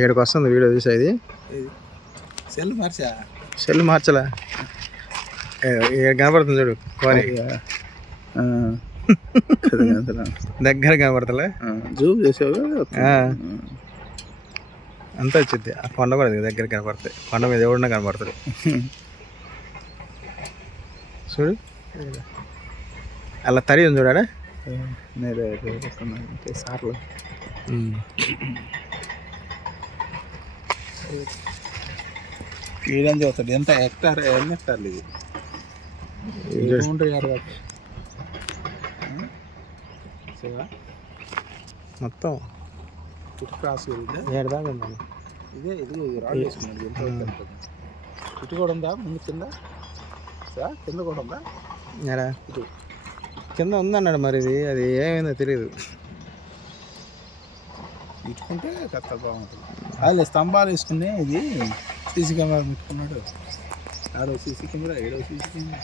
ఏడుకి వస్తుంది వీడియో చూసేది. సెల్ మార్చలా కనపడుతుంది చూడు కోరి దగ్గర కనపడతలే జూమ్ చేసావు అంతా వచ్చింది. ఆ కొండ కూడా దగ్గర కనపడుతుంది. కొండ మీద ఎవడన్నా కనపడుతుంది చూడు. అలా తరి ఉంది చూడాడా సార్లు ఏడని చదువుతాడు. ఎంత ఎన్ని హెక్టార్లు ఇది? మొత్తం క్రాస్ ఏడు దాకా ఉందండి. ఇదే ఇది రాడ్ వేసుకున్నాడు. ఎంత ఇటు కూడా ఉందా? ముందు కింద కింద కూడా ఉందా? ఇటు కింద ఉందన్నాడు. మరి ఇది అది ఏమైందో తెలియదు. ఇటుకుంటే కరెక్ట్ బాగుంటుంది. అదే స్తంభాలు వేసుకుని ఇది సీసీ కెమెరా పెట్టుకున్నాడు. 6వ సీసీ కెమెరా 7వ సీసీ కెమెరా